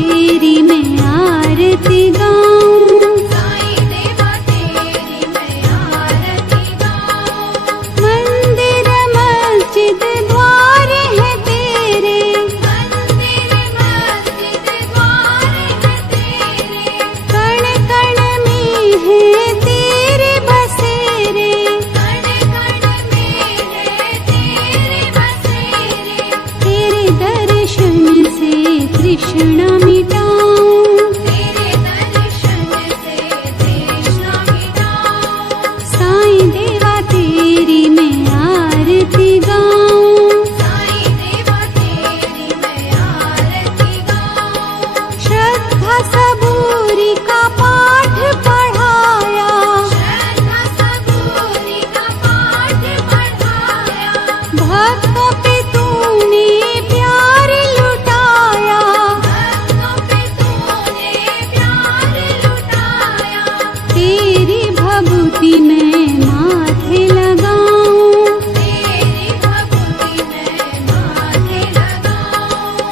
तेरी मैं आरती गाऊं, साईं देवा तेरी मैं आरती गाऊं। मंदिर मस्जिद द्वार है तेरे, मंदिर मस्जिद द्वार है तेरे, कण कण में है तेरे बसेरे, कण कण में है तेरे बसेरे। तेरे दर्शन से तृष्णा मिटाऊं, तेरे दर्शन से तृष्णा मिटाऊं। साईं देवा तेरी मैं आरती गाऊं, साईं देवा तेरी मैं आरती गाऊं। श्रद्धा सबूरी का पाठ पढ़ाया, श्रद्धा सबूरी का पाठ पढ़ाया, भक्तों पे तूने प्यार लुटाया, भक्तों पे तूने प्यार लुटाया। तेरी भभूति मैं माथे लगाऊं, तेरी भभूति मैं माथे लगाऊं।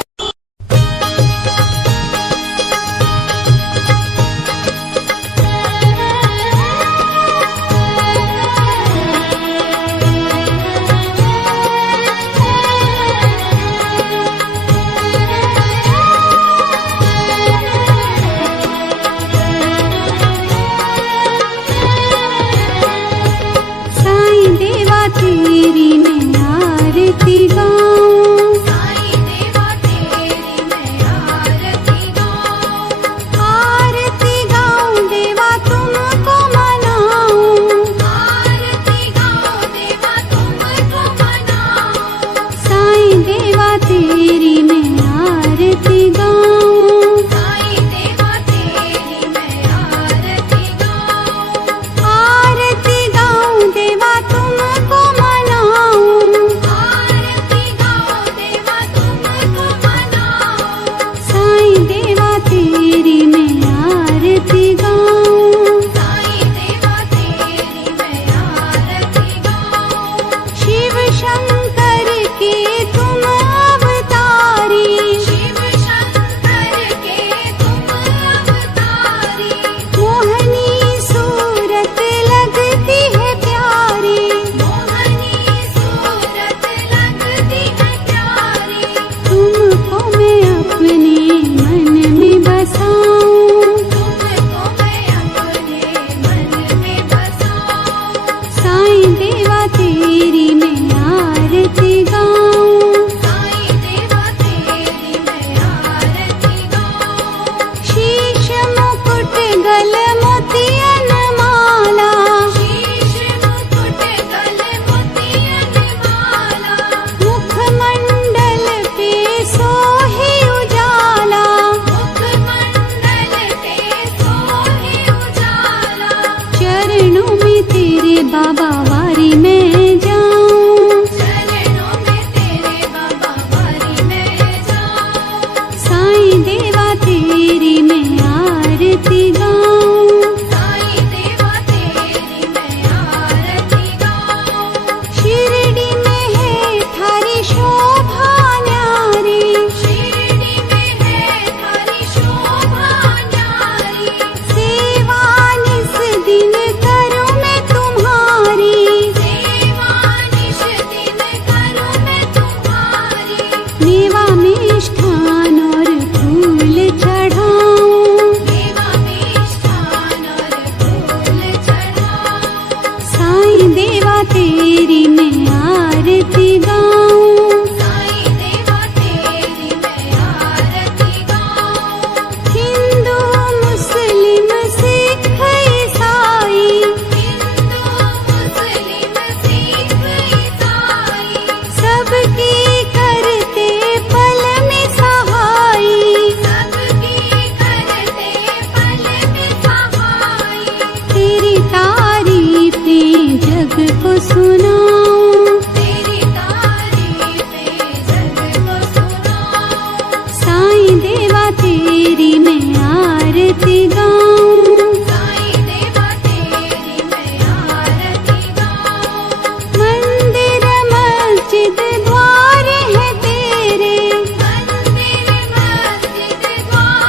साईं देवा तेरी मैं आरती गाऊं, साईं देवा तेरी मैं आरती गाऊं। आरती गाऊं देवा तुमको मनाऊं, आरती गाऊं देवा तुमको मनाऊं। साईं देवा तेरी मैं आरती गाऊं, साईं देवा तेरी मैं आरती गाऊं। आरती गाऊं देवा तुमको मनाऊं, आरती गाऊं देवा तुमको मनाऊं। साईं देवा तेरी मैं आरती गाऊं, साईं देवा तेरी मैं आरती गाऊं। शिव शंकर के तुम अवतारी, शिव शंकर के तुम अवतारी, मोहनी सूरत लगती है प्यारी, मोहनी सूरत लगती है प्यारी। तुमको मैं अपने मन में बसाऊं, तुमको मैं अपने मन में बसाऊं। साईं देवा तेरी मैं आरती गाऊं, साईं देवा तेरी मैं आरती गाऊं। शीश मुकुट गल मोतियन माला, शीश मुकुट गल मोतियन माला, मुखमंडल पे सोहे उजाला, मुखमंडल पे सोहे उजाला। चरणों में तेरे बाबा वारी में जाऊं, चरणों में तेरे बाबा वारी में जाऊं। साईं देवा तेरी मैं आरती गाऊं, साईं देवा तेरी मैं आरती गाऊं। शिरडी में है थारी शोभा न्यारी, शिरडी में है थारी शोभा न्यारी, सेवा निस दिन करूं मैं तुम्हारी, सेवा निश दिन करूं मैं तुम्हारी। मेवा मिष्ठान और फूल चढ़ाऊं, देवा मिष्ठान और फूल चढ़ाऊं। साईं देवा तेरी मैं आरती गाऊं, साईं देवा तेरी मैं आरती गाऊं। हिंदू मुस्लिम सिख ईसाई, हिंदू मुस्लिम सिख ईसाई, सबकी करते पल में सहाई, सबकी करते पल में सहाई। तेरी तारीफें जग को सुनाऊं, तेरी तारीफें जग को सुनाऊं। साईं देवा तेरी मैं आरती गाऊं, साईं देवा तेरी मैं आरती गाऊं। मंदिर मस्जिद द्वार है तेरे, मंदिर मस्जिद द्वार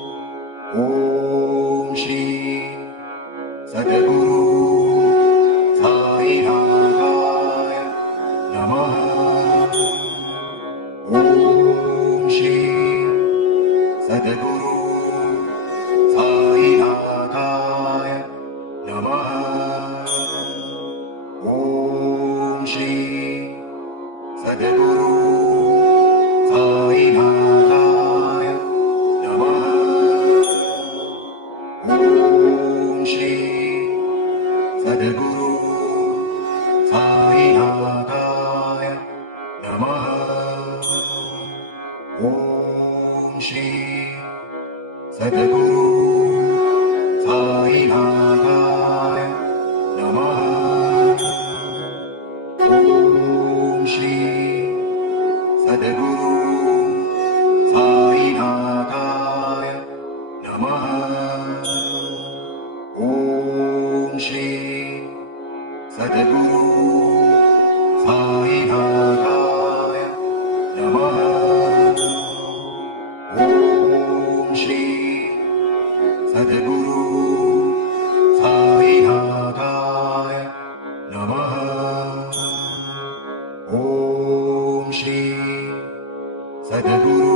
सद्गुरु साईनाथाय नमः। ॐ श्री सद्गुरु साईनाथाय नमः। ॐ श्री सद्गुरु साईनाथाय नमः। ॐ श्री सद्गुरु साईनाथाय नमः। ॐ श्री सद्गुरु साईनाथाय नमः। ॐ श्री सद्गुरु साईनाथाय नमः। ॐ श्री सद्गुरु साईनाथाय नमः। ॐ श्री सद्गुरु